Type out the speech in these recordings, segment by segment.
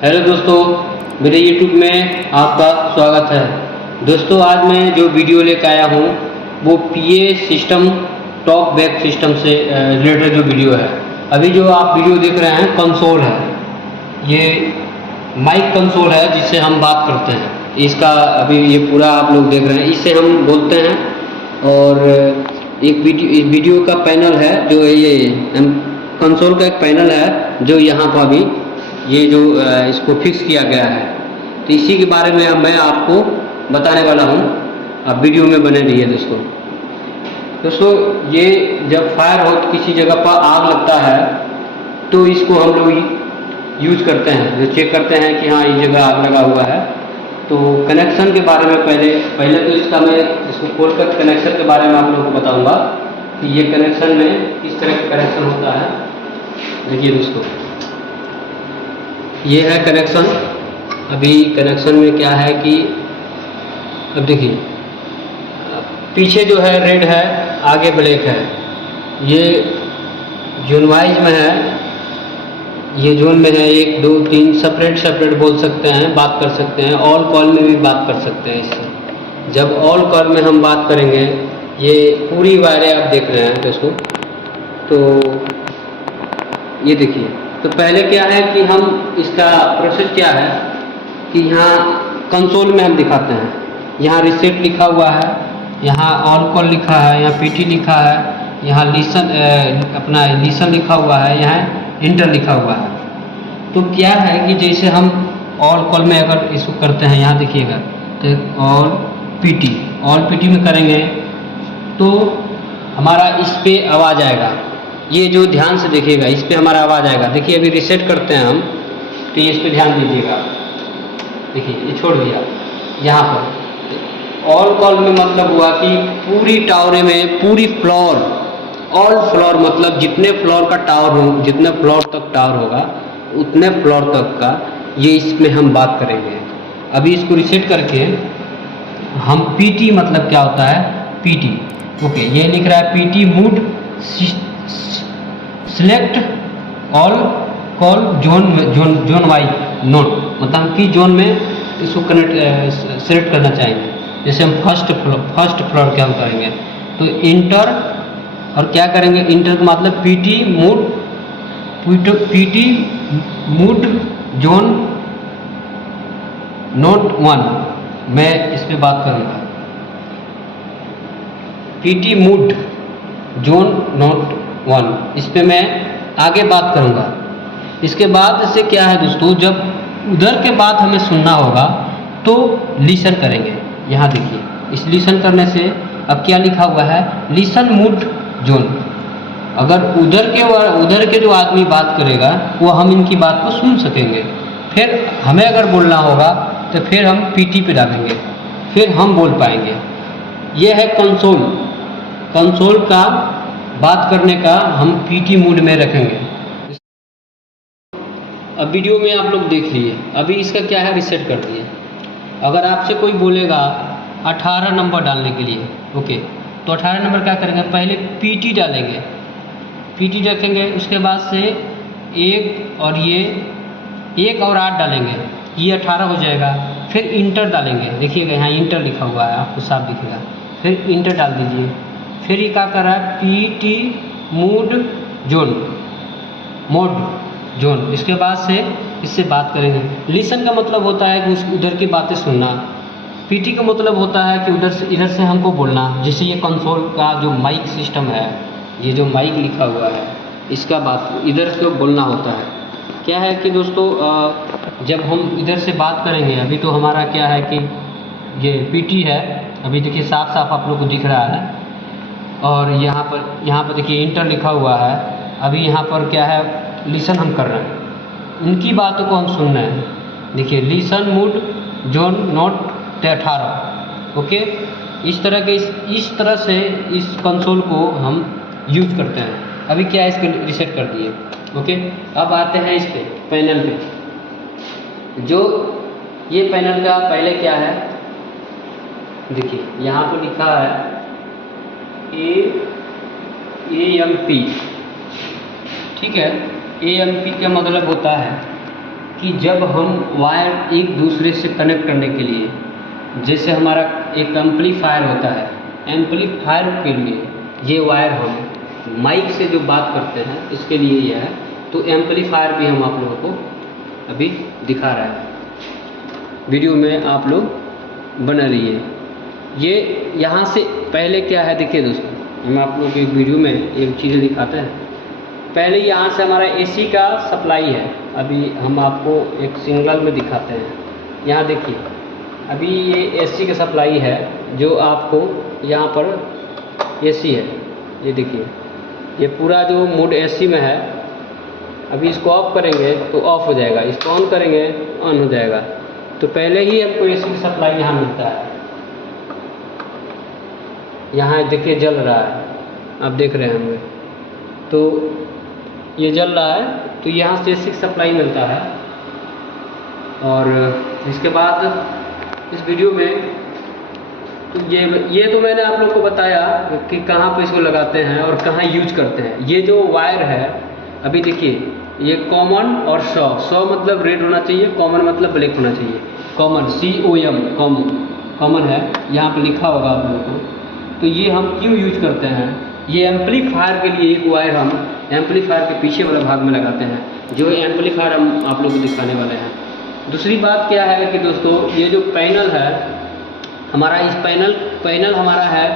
Hello दोस्तों, मेरे YouTube में आपका स्वागत है। दोस्तों, आज मैं जो वीडियो लेकर आया हूँ वो PA system talk back system से रिलेटेड जो वीडियो है। अभी जो आप वीडियो देख रहे हैं कंसोल है, ये माइक कंसोल है जिससे हम बात करते हैं। इसका अभी ये पूरा आप लोग देख रहे हैं, इससे हम बोलते हैं। और एक वीडियो का पैनल है जो ये कंसोल का एक पैनल है जो यहाँ पर अभी ये जो इसको फिक्स किया गया है। तो इसी के बारे में अब मैं आपको बताने वाला हूँ। अब वीडियो में बने रहिए दोस्तों। ये जब फायर हो किसी जगह पर आग लगता है तो इसको हम लोग यूज करते हैं, जो चेक करते हैं कि हाँ ये जगह आग लगा हुआ है। तो कनेक्शन के बारे में पहले तो इसका मैं इसको खोलकर कनेक्शन के बारे में आप लोगों को बताऊंगा कि ये कनेक्शन में किस तरह का कनेक्शन होता है। देखिए दोस्तों, ये है कनेक्शन। अभी कनेक्शन में क्या है कि अब देखिए, पीछे जो है रेड है, आगे ब्लैक है। ये जोन वाइज में है, ये जोन में है 1 2 3 सेपरेट बोल सकते हैं, बात कर सकते हैं। ऑल कॉल में भी बात कर सकते हैं इससे। जब ऑल कॉल में हम बात करेंगे, ये पूरी वायरें आप देख रहे हैं दोस्तों। तो ये देखिए, तो पहले क्या है कि हम इसका प्रोसेस क्या है कि यहाँ कंसोल में हम दिखाते हैं। यहाँ रिसेट लिखा हुआ है, यहाँ ऑल कॉल लिखा है, यहाँ PT लिखा है, यहाँ लिसन अपना लिसन लिखा हुआ है, यहाँ इंटर लिखा हुआ है। तो क्या है कि जैसे हम ऑल कॉल में अगर इसको करते हैं, यहाँ देखिएगा तो ऑल PT में करेंगे तो हमारा इस पे आवाज़ आएगा। ये जो ध्यान से देखिएगा, इस पे हमारा आवाज़ आएगा। देखिए अभी रिसेट करते हैं हम, तो इस पे ध्यान दीजिएगा। देखिए ये छोड़ दिया। यहाँ पर ऑल कॉल में मतलब हुआ कि पूरी टावरे में पूरी फ्लोर, ऑल फ्लोर मतलब जितने फ्लोर का टावर हो, जितने फ्लोर तक टावर होगा उतने फ्लोर तक का ये इसमें हम बात करेंगे। अभी इसको रिसेट करके हम PT मतलब क्या होता है PT, ओके, ये लिख रहा है PT mood select all call zone wise note, मतलब कि जोन में इसको सिलेक्ट करना चाहेंगे। जैसे हम फर्स्ट फ्लोर क्या हम करेंगे तो इंटर, और क्या करेंगे इंटर का मतलब PT मूड जोन नोट 1। मैं इस पे बात करूँगा PT मूड जोन नोट 1, इस पे मैं आगे बात करूँगा। इसके बाद से क्या है दोस्तों, जब उधर के बाद हमें सुनना होगा तो लिसन करेंगे। यहाँ देखिए, इस लिसन करने से अब क्या लिखा हुआ है, लिसन मूड जोन। अगर उधर के जो आदमी बात करेगा वो हम इनकी बात को सुन सकेंगे। फिर हमें अगर बोलना होगा तो फिर हम PT पे डालेंगे, फिर हम बोल पाएंगे। ये है कंसोल का बात करने का हम PT मूड में रखेंगे। अब वीडियो में आप लोग देख लिए। अभी इसका क्या है, रिसेट कर दिए। अगर आपसे कोई बोलेगा 18 नंबर डालने के लिए, ओके, तो 18 नंबर क्या करेंगे, पहले PT डालेंगे, PT रखेंगे। उसके बाद से 1 और ये 1 और 8 डालेंगे, ये 18 हो जाएगा। फिर इंटर डालेंगे, देखिएगा यहाँ इंटर लिखा हुआ है, आपको साफ दिखेगा। फिर इंटर डाल दीजिए। फिर ये क्या कर रहा है, PT मूड जोन। इसके बाद से इससे बात करेंगे। लिसन का मतलब होता है कि उधर की बातें सुनना। PT का मतलब होता है कि इधर से हमको बोलना। जैसे ये कंसोल का जो माइक सिस्टम है, ये जो माइक लिखा हुआ है, इसका बात इधर से बोलना होता है। क्या है कि दोस्तों, जब हम इधर से बात करेंगे, अभी तो हमारा क्या है कि ये PT है, अभी देखिए साफ आप लोग को दिख रहा है। और यहाँ पर देखिए इंटर लिखा हुआ है। अभी यहाँ पर क्या है, लिसन हम कर रहे हैं, उनकी बातों को हम सुन रहे हैं। देखिए listen mood zone note 18, okay. इस तरह से इस कंसोल को हम यूज करते हैं। अभी क्या है, इसको रिसेट कर दिए, ओके। अब आते हैं इस पे पैनल पे। जो ये पैनल का पहले क्या है, देखिए यहाँ पर लिखा है AMP, ठीक है। AMP का मतलब होता है कि जब हम वायर एक दूसरे से कनेक्ट करने के लिए, जैसे हमारा एक एम्पलीफायर होता है, एम्पलीफायर के लिए ये वायर हम माइक से जो बात करते हैं इसके लिए यह है। तो एम्पलीफायर भी हम आप लोगों को अभी दिखा रहा है, वीडियो में आप लोग बना रहिए। ये यहाँ से पहले क्या है देखिए दोस्तों, हम आप लोगों को एक वीडियो में एक चीज़ें दिखाते हैं। पहले यहाँ से हमारा एसी का सप्लाई है, अभी हम आपको एक सिग्नल में दिखाते हैं। यहाँ देखिए अभी ये एसी का सप्लाई है जो आपको यहाँ पर एसी है, ये देखिए ये पूरा जो मोड एसी में है। अभी इसको ऑफ करेंगे तो ऑफ हो जाएगा, इसको ऑन करेंगे ऑन हो जाएगा। तो पहले ही हमको एसी की सप्लाई यहाँ मिलता है। यहाँ देखिए जल रहा है, आप देख रहे होंगे, तो ये जल रहा है, तो यहाँ से एसी की सप्लाई मिलता है। और इसके बाद इस वीडियो में तो ये तो मैंने आप लोग को बताया कि कहाँ पे इसको लगाते हैं और कहाँ यूज करते हैं। ये जो वायर है अभी देखिए, ये कॉमन और सौ मतलब रेड होना चाहिए, कॉमन मतलब ब्लैक होना चाहिए। कॉमन COM कॉमन है, यहाँ पे लिखा होगा आप लोगों को। तो ये हम क्यों यूज करते हैं, ये एम्पलीफायर के लिए एक वायर हम एम्पलीफायर के पीछे वाले भाग में लगाते हैं, जो एम्पलीफायर हम आप लोगों को दिखाने वाले हैं। दूसरी बात क्या है कि दोस्तों, ये जो पैनल है हमारा, इस पैनल हमारा है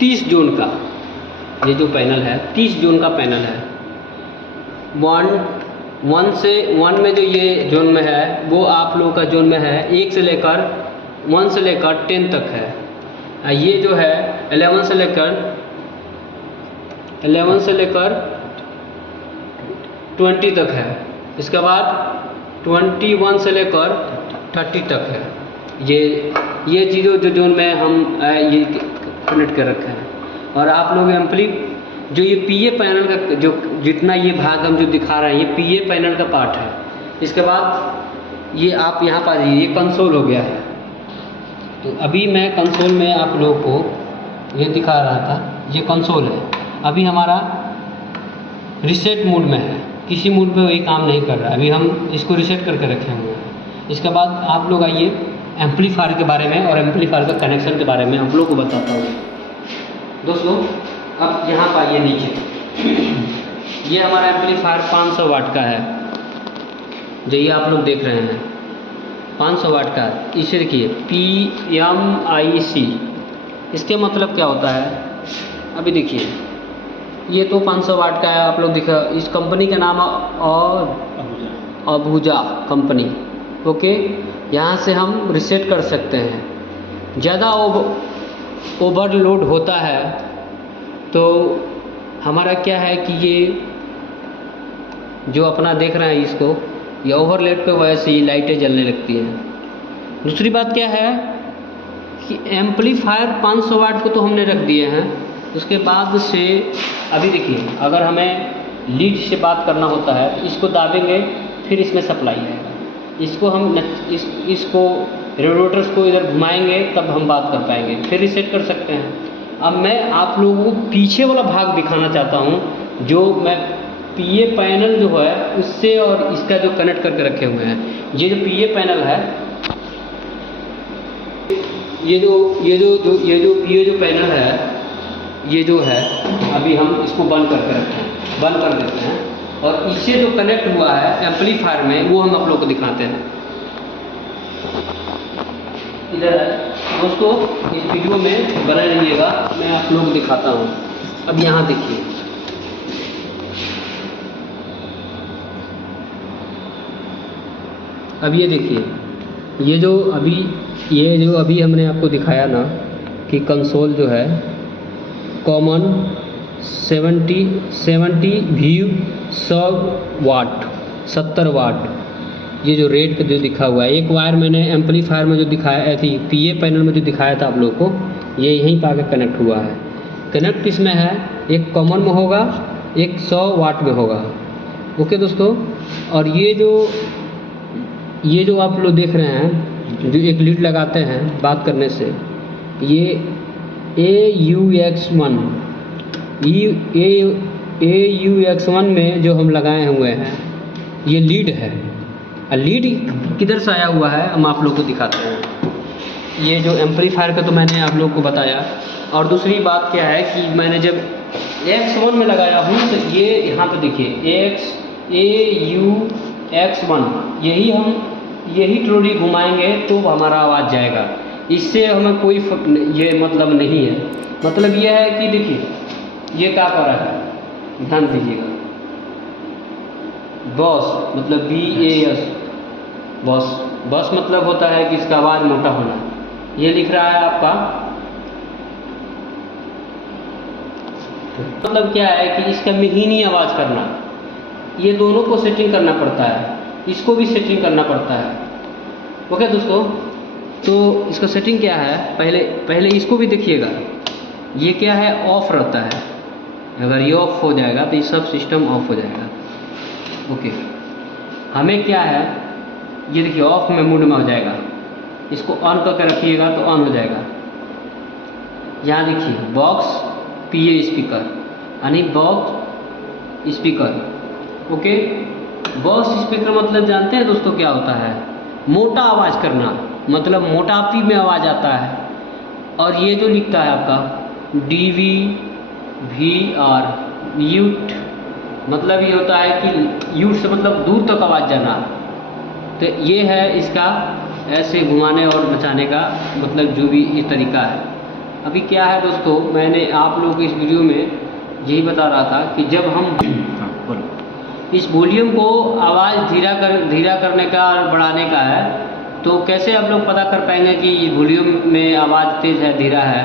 30 जोन का। ये जो पैनल है 30 जोन का पैनल है। 1 में जो ये जोन में है वो आप लोगों का जोन में है 1 से लेकर 10 तक है। ये जो है 11 से लेकर 20 तक है। इसके बाद 21 से लेकर 30 तक है। ये चीज़ों जो जोन में हम ये कनेक्ट कर रखे हैं। और आप लोग जो ये PA पैनल का जो जितना ये भाग हम जो दिखा रहे हैं, ये PA पैनल का पार्ट है। इसके बाद ये आप यहाँ पर ये कंसोल हो गया है। तो अभी मैं कंसोल में आप लोगों को ये दिखा रहा था, ये कंसोल है। अभी हमारा रिसेट मोड में है, किसी मोड पे वही काम नहीं कर रहा है। अभी हम इसको रिसेट करके रखे हुए हैं। इसके बाद आप लोग आइए एम्पलीफायर के बारे में और एम्पलीफायर का कनेक्शन के बारे में आप लोग को बताता हूँ। दोस्तों अब यहाँ पर आइए नीचे, ये हमारा एम्पलीफायर 500 वाट का है, जो ये आप लोग देख रहे हैं 500 वाट का है। इसे देखिए PMIC, इसके मतलब क्या होता है अभी देखिए, ये तो 500 वाट का है। आप लोग देखा, इस कंपनी का नाम है अबूजा कंपनी। ओके, यहाँ से हम रिसेट कर सकते हैं। ज़्यादा ओवरलोड होता है तो हमारा क्या है कि ये जो अपना देख रहे हैं इसको, ये ओवरलोड पे वैसे ही लाइटें जलने लगती हैं। दूसरी बात क्या है कि एम्पलीफायर 500 वाट को तो हमने रख दिए हैं। उसके बाद से अभी देखिए, अगर हमें लीड से बात करना होता है, इसको दाबेंगे फिर इसमें सप्लाई आएगा। इसको हम इसको रेगुलेटर्स को इधर घुमाएंगे तब हम बात कर पाएंगे, फिर रिसेट कर सकते हैं। अब मैं आप लोगों को पीछे वाला भाग दिखाना चाहता हूँ, जो मैं PA पैनल जो है उससे और इसका जो कनेक्ट करके रखे हुए हैं। ये जो PA पैनल है, ये जो PA जो पैनल है, ये जो है अभी हम इसको बंद करके रखते हैं, बंद कर देते हैं। और इससे जो कनेक्ट हुआ है एम्पलीफायर में, वो हम आप लोगों को दिखाते हैं। इधर दोस्तों इस वीडियो में बने रहिएगा, मैं आप लोगों को दिखाता हूँ। अब यहाँ देखिए, अब ये देखिए, ये जो अभी हमने आपको दिखाया ना कि कंसोल जो है कॉमन 70 व्यू 100 वाट 70 वाट, ये जो रेड पे जो दिखा हुआ है। एक वायर मैंने एम्पलीफायर में जो दिखाया थी, PA पैनल में जो दिखाया था आप लोग को, ये यहीं पर आके कनेक्ट हुआ है। कनेक्ट इसमें है, एक कॉमन में होगा, एक 100 वाट में होगा। ओके दोस्तों, और ये जो आप लोग देख रहे हैं, जो एक लीड लगाते हैं बात करने से, ये AUX1 में जो हम लगाए हुए हैं, ये लीड है। लीड किधर से आया हुआ है हम आप लोग को दिखाते हैं। ये जो एम्पलीफायर का तो मैंने आप लोग को बताया। और दूसरी बात क्या है कि मैंने जब X1 में लगाया हूँ तो ये यहाँ पे देखिए X1 यही ट्रॉली घुमाएंगे तो हमारा आवाज़ जाएगा। इससे हमें कोई ये मतलब नहीं है। मतलब ये है कि देखिए ये क्या कर रहा है, ध्यान दीजिएगा। बॉस मतलब BAS, बॉस मतलब होता है कि इसका आवाज़ मोटा होना। ये लिख रहा है आपका, मतलब क्या है कि इसका महीनी आवाज़ करना। ये दोनों को सेटिंग करना पड़ता है, इसको भी सेटिंग करना पड़ता है। ओके दोस्तों, तो इसका सेटिंग क्या है, पहले इसको भी देखिएगा। ये क्या है, ऑफ रहता है। अगर ये ऑफ हो जाएगा तो ये सब सिस्टम ऑफ हो जाएगा। ओके, हमें क्या है, ये देखिए ऑफ में मूड में हो जाएगा। इसको ऑन करके रखिएगा तो ऑन हो जाएगा। यहाँ देखिए बॉक्स PA स्पीकर यानी box speaker. Okay, box speaker मतलब जानते हैं दोस्तों क्या होता है, मोटा आवाज़ करना, मतलब मोटापी में आवाज़ आता है। और ये जो लिखता है आपका DVVR म्यूट, मतलब ये होता है कि म्यूट से मतलब दूर तक आवाज़ जाना। तो ये है इसका ऐसे घुमाने और बचाने का मतलब जो भी ये तरीका है। अभी क्या है दोस्तों, मैंने आप लोगों को इस वीडियो में यही बता रहा था कि जब हम इस वॉल्यूम को आवाज़ धीरा करने का और बढ़ाने का है, तो कैसे आप लोग पता कर पाएंगे कि वॉल्यूम में आवाज़ तेज़ है धीरा है।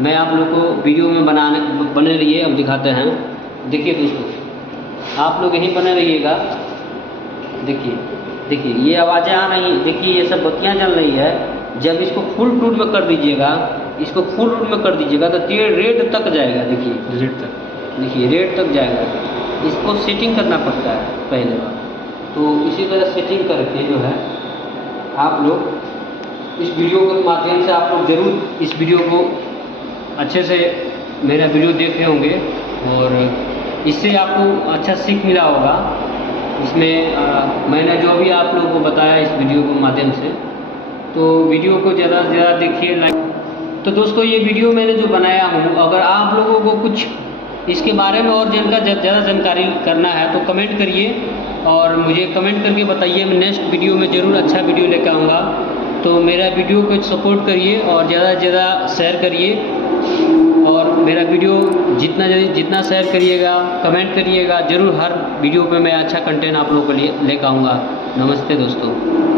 मैं आप लोग को वीडियो में बने रहिए, अब दिखाते हैं। देखिए दोस्तों, आप लोग यहीं बने रहिएगा। देखिए ये आवाज़ें आ रही, देखिए ये सब बत्तियाँ जल रही है। जब इसको फुल टूट में कर दीजिएगा, इसको फुल टूट में कर दीजिएगा तो ये रेड तक जाएगा। देखिए रेड तक जाएगा। इसको सेटिंग करना पड़ता है पहले बार। तो इसी तरह सेटिंग करके जो है आप लोग इस वीडियो के माध्यम से आप लोग ज़रूर इस वीडियो को अच्छे से मेरा वीडियो देखे होंगे और इससे आपको अच्छा सीख मिला होगा। इसमें मैंने जो भी आप लोगों को बताया इस वीडियो के माध्यम से, तो वीडियो को ज़्यादा से ज़्यादा देखिए, लाइक। तो दोस्तों ये वीडियो मैंने जो बनाया हूँ, अगर आप लोगों को कुछ इसके बारे में और ज़्यादा जानकारी करना है तो कमेंट करिए और मुझे कमेंट करके बताइए। मैं नेक्स्ट वीडियो में ज़रूर अच्छा वीडियो लेकर आऊँगा। तो मेरा वीडियो को सपोर्ट करिए और ज़्यादा से ज़्यादा शेयर करिए। और मेरा वीडियो जितना शेयर करिएगा, कमेंट करिएगा, ज़रूर हर वीडियो पे मैं अच्छा कंटेंट आप लोगों के लिए लेकर आऊँगा। नमस्ते दोस्तों।